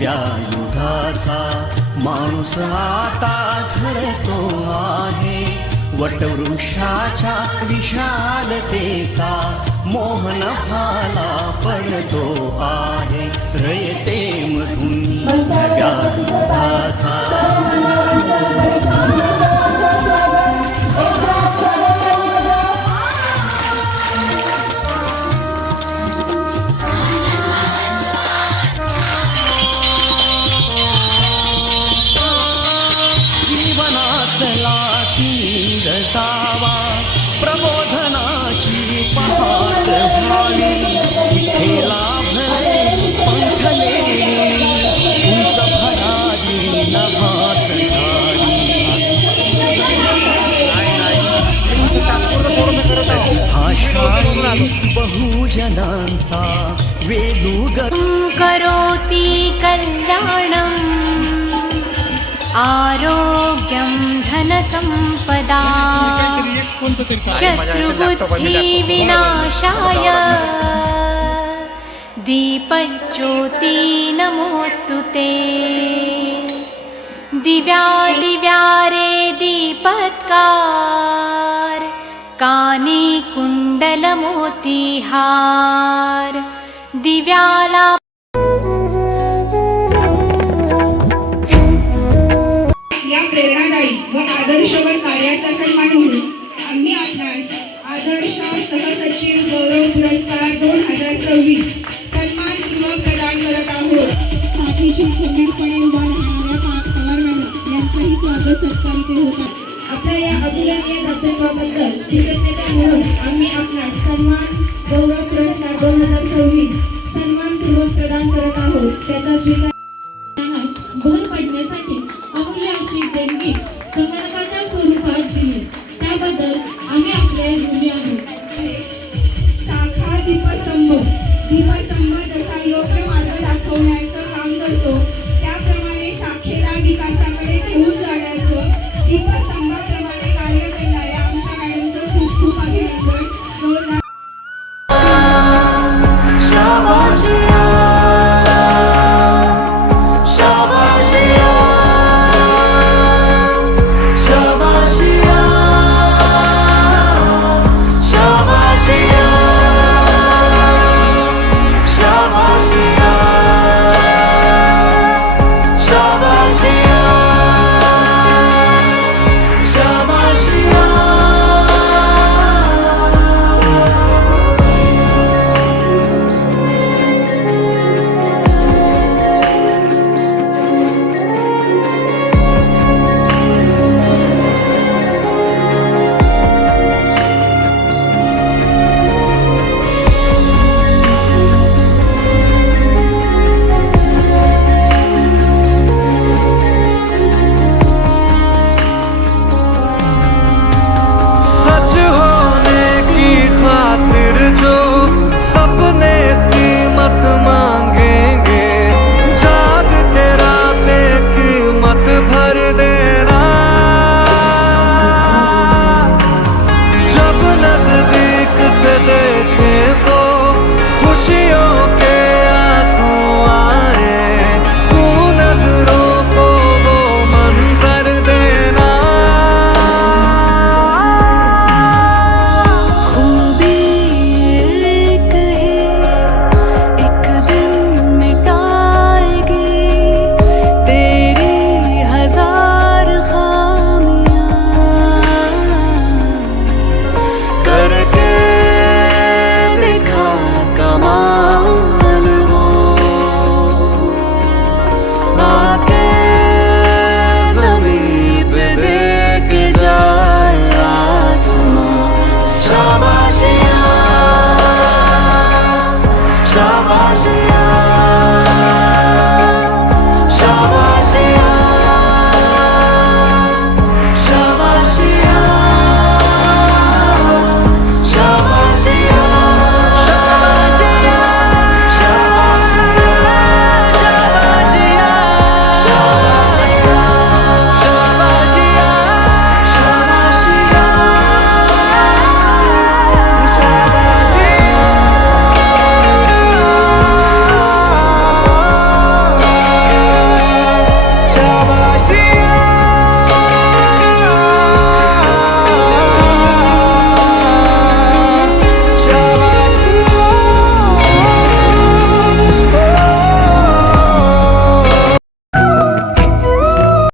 नव्या युगाचा माणूस आता घडतो आहे. वटवृक्षाच्या विशालतेचा मोहन भाला पडतो आहे. रयते मधून नव्या युगाचा जावा प्रबोधनाची पहाट व्हावी. इथे लाभले पंखले उंच भराजी नभात बहुजनांचा वेलुग करोति कल्याणम् आरोग्यं धनसम्पदा शत्रुबुद्धिविनाशाय दीपज्योति नमोऽस्तुते. दिव्या दिव्या रे दीपत्कार कानी कुंडल मोतीहार दिव्याला प्रेरणादायी व आदर्शवर कार्याचा सन्मान म्हणून आम्ही आपणास आदर्श सहसचिव गौरव पुरस्कार 2026 सन्मानपूर्वक प्रदान करत आहोत. पाठीशी खंबीरपणे उभा राहणाऱ्या पवारमॅडम यांचंही स्वागत सत्कार इथे होता. आपल्या या अतुलनीय दातृत्वाबद्दल कृतज्ञता म्हणून आम्ही आपणास सन्मान गौरव पुरस्कार 2026 सन्मानपूर्वक प्रदान करत आहोत. त्याचा स्वीकार भर पडण्यासाठी अमूल्य अशी देणगी संगणक